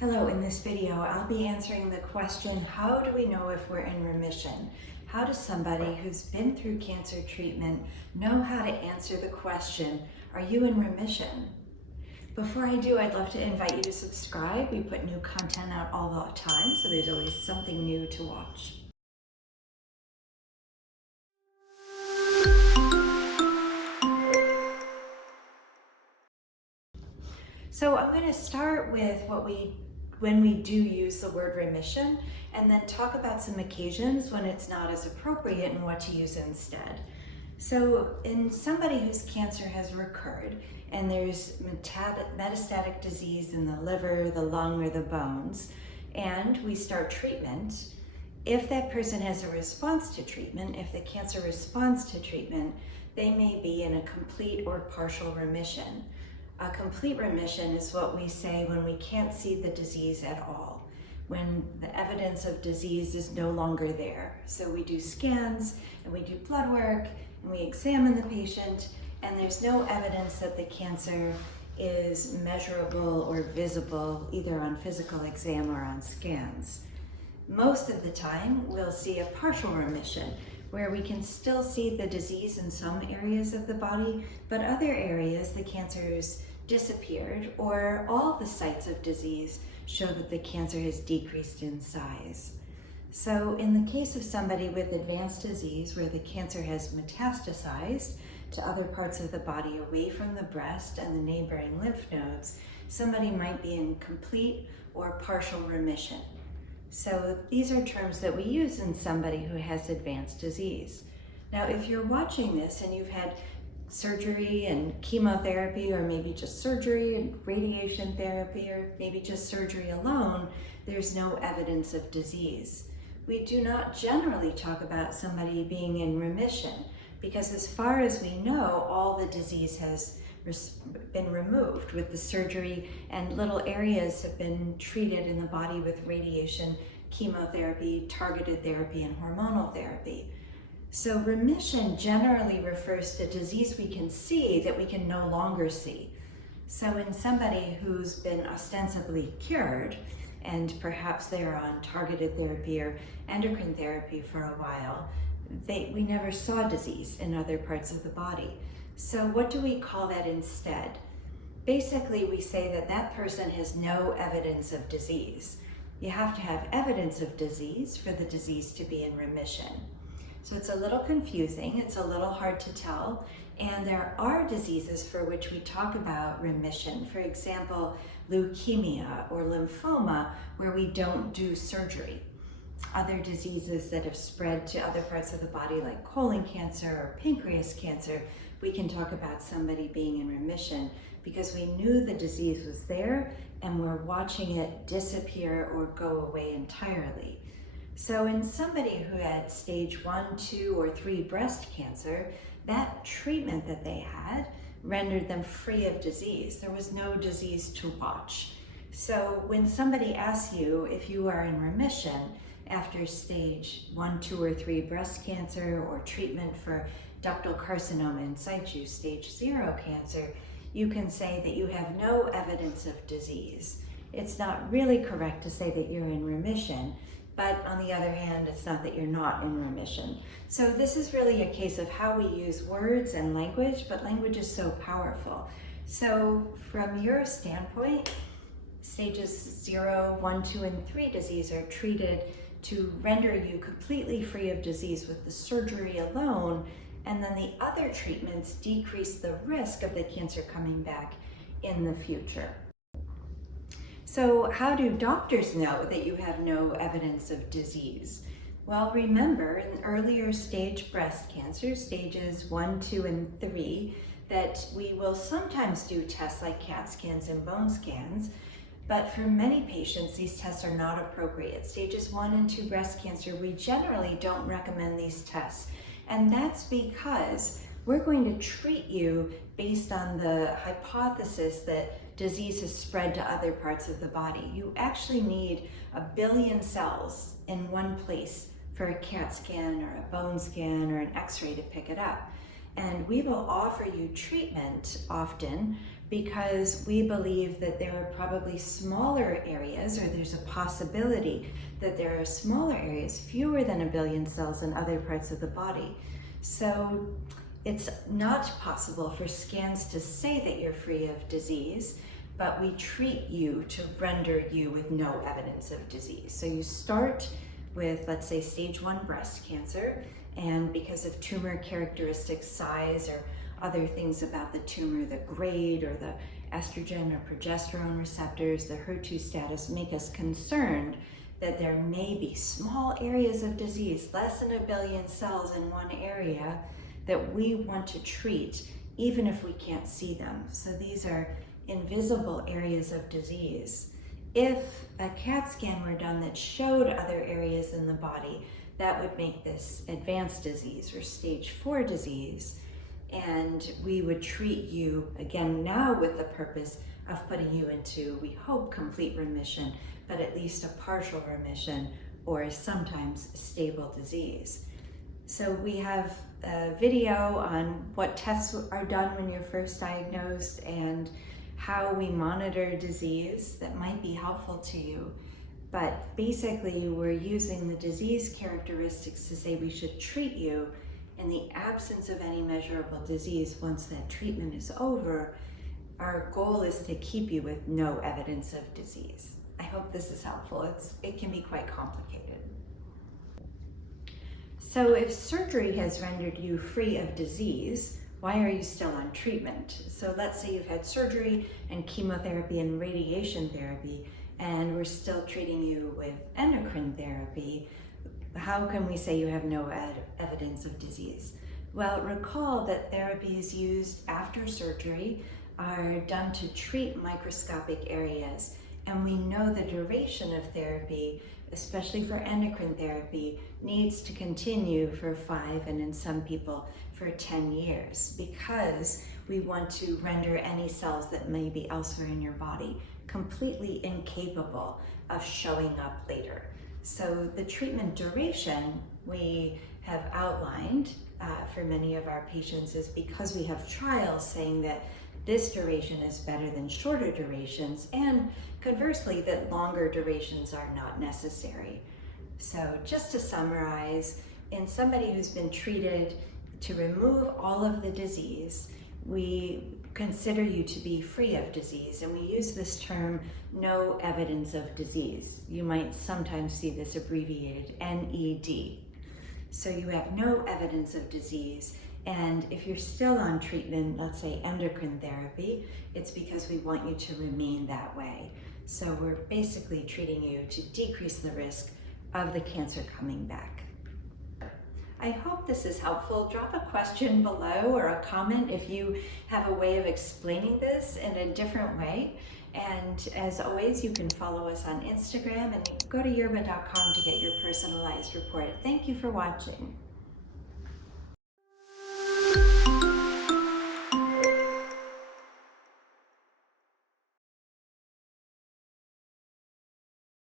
Hello, in this video, I'll be answering the question, how do we know if we're in remission? How does somebody who's been through cancer treatment know how to answer the question, are you in remission? Before I do, I'd love to invite you to subscribe. We put new content out all the time, so there's always something new to watch. So I'm going to start with when we do use the word remission, and then talk about some occasions when it's not as appropriate and what to use instead. So in somebody whose cancer has recurred and there's metastatic disease in the liver, the lung, or the bones, and we start treatment, if that person has a response to treatment, if the cancer responds to treatment, they may be in a complete or partial remission. A complete remission is what we say when we can't see the disease at all, when the evidence of disease is no longer there. So we do scans and we do blood work and we examine the patient, and there's no evidence that the cancer is measurable or visible either on physical exam or on scans. Most of the time we'll see a partial remission where we can still see the disease in some areas of the body, but other areas the cancer's disappeared, or all the sites of disease show that the cancer has decreased in size. So in the case of somebody with advanced disease where the cancer has metastasized to other parts of the body away from the breast and the neighboring lymph nodes, somebody might be in complete or partial remission. So these are terms that we use in somebody who has advanced disease. Now, if you're watching this and you've had surgery and chemotherapy, or maybe just surgery and radiation therapy, or maybe just surgery alone, there's no evidence of disease. We do not generally talk about somebody being in remission because, as far as we know, all the disease has been removed with the surgery, and little areas have been treated in the body with radiation, chemotherapy, targeted therapy, and hormonal therapy. So remission generally refers to disease we can see that we can no longer see. So in somebody who's been ostensibly cured, and perhaps they're on targeted therapy or endocrine therapy for a while, we never saw disease in other parts of the body. So what do we call that instead? Basically, we say that that person has no evidence of disease. You have to have evidence of disease for the disease to be in remission. So it's a little confusing, it's a little hard to tell, and there are diseases for which we talk about remission. For example, leukemia or lymphoma, where we don't do surgery. Other diseases that have spread to other parts of the body, like colon cancer or pancreas cancer, we can talk about somebody being in remission because we knew the disease was there and we're watching it disappear or go away entirely. So in somebody who had stage 1, 2, or 3 breast cancer, that treatment that they had rendered them free of disease. There was no disease to watch. So when somebody asks you if you are in remission after stage 1, 2, or 3 breast cancer, or treatment for ductal carcinoma in situ, stage 0 cancer, you can say that you have no evidence of disease. It's not really correct to say that you're in remission, but on the other hand, it's not that you're not in remission. So this is really a case of how we use words and language, but language is so powerful. So from your standpoint, stages 0, 1, 2, and 3 disease are treated to render you completely free of disease with the surgery alone, and then the other treatments decrease the risk of the cancer coming back in the future. So how do doctors know that you have no evidence of disease? Well, remember in earlier stage breast cancer, stages 1, 2, and 3, that we will sometimes do tests like CAT scans and bone scans, but for many patients, these tests are not appropriate. Stages 1 and 2 breast cancer, we generally don't recommend these tests. And that's because we're going to treat you based on the hypothesis that disease has spread to other parts of the body. You actually need 1 billion cells in one place for a CAT scan or a bone scan or an X-ray to pick it up. And we will offer you treatment often because we believe that there are probably smaller areas, or there's a possibility that there are smaller areas, fewer than 1 billion cells in other parts of the body. So it's not possible for scans to say that you're free of disease, but we treat you to render you with no evidence of disease. So you start with, let's say, stage 1 breast cancer, and because of tumor characteristics, size, or other things about the tumor, the grade or the estrogen or progesterone receptors, the HER2 status, make us concerned that there may be small areas of disease, less than 1 billion cells in one area, that we want to treat even if we can't see them. So these are invisible areas of disease. If a CAT scan were done that showed other areas in the body, that would make this advanced disease or stage 4 disease. And we would treat you, again, now with the purpose of putting you into, we hope, complete remission, but at least a partial remission or sometimes stable disease. So we have a video on what tests are done when you're first diagnosed and how we monitor disease that might be helpful to you. But basically, we're using the disease characteristics to say we should treat you in the absence of any measurable disease. Once that treatment is over, our goal is to keep you with no evidence of disease. I hope this is helpful. It can be quite complicated. So if surgery has rendered you free of disease, why are you still on treatment? So let's say you've had surgery and chemotherapy and radiation therapy, and we're still treating you with endocrine therapy. How can we say you have no evidence of disease? Well, recall that therapies used after surgery are done to treat microscopic areas, and we know the duration of therapy, especially for endocrine therapy, needs to continue for 5 and in some people for 10 years, because we want to render any cells that may be elsewhere in your body completely incapable of showing up later. So the treatment duration we have outlined for many of our patients is because we have trials saying that this duration is better than shorter durations, and conversely that longer durations are not necessary. So just to summarize, in somebody who's been treated to remove all of the disease, we consider you to be free of disease, and we use this term, no evidence of disease. You might sometimes see this abbreviated NED. So you have no evidence of disease, and if you're still on treatment, let's say endocrine therapy, it's because we want you to remain that way. So we're basically treating you to decrease the risk of the cancer coming back. I hope this is helpful. Drop a question below or a comment if you have a way of explaining this in a different way. And as always, you can follow us on Instagram and go to yerbba.com to get your personalized report. Thank you for watching.